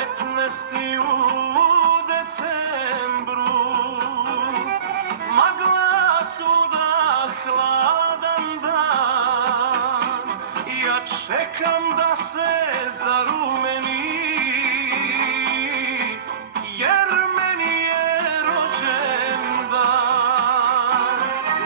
15. u decembru, magla svuda, hladan dan, ja čekam da se zarumeni, jer meni je rođendan.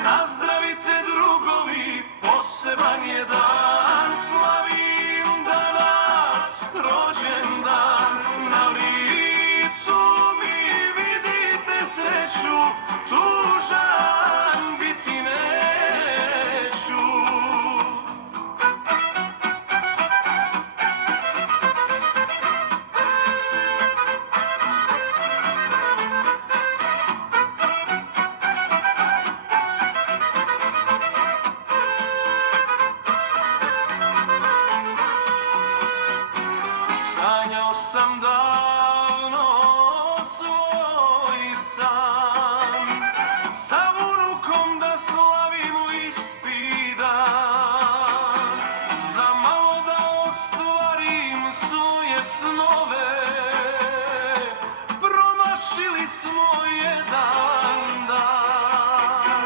Nazdravite drugovi, poseban je dan, slavim danas rođendan. Na licu mi vidite sreću, tužan biti neću. Sanjao sam davno svoj san, sa unukom da slavimo isti dan. Za malo da ostvarim svoje snove, promašili smo jedan dan.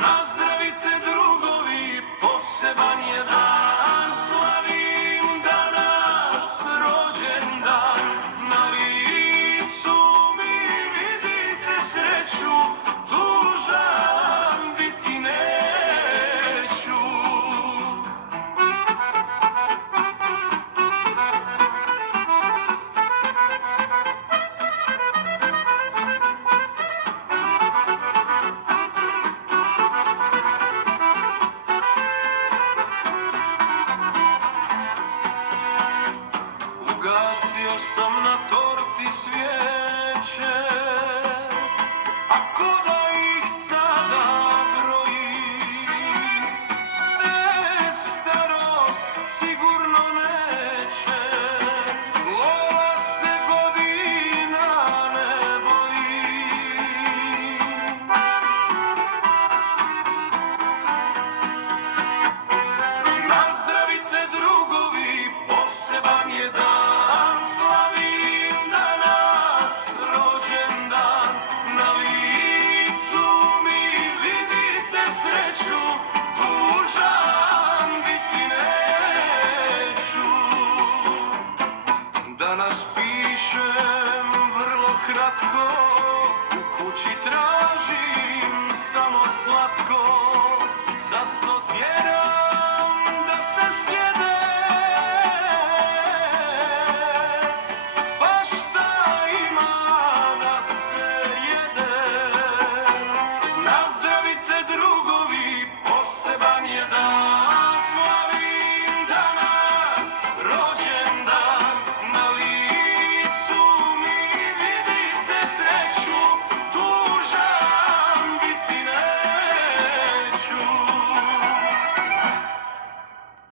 Nazdravite drugovi, poseban je dan, slavim danas rođendan. Na licu mi vidite sreću, tužan biti neću. Ugasio sam na torti svijeća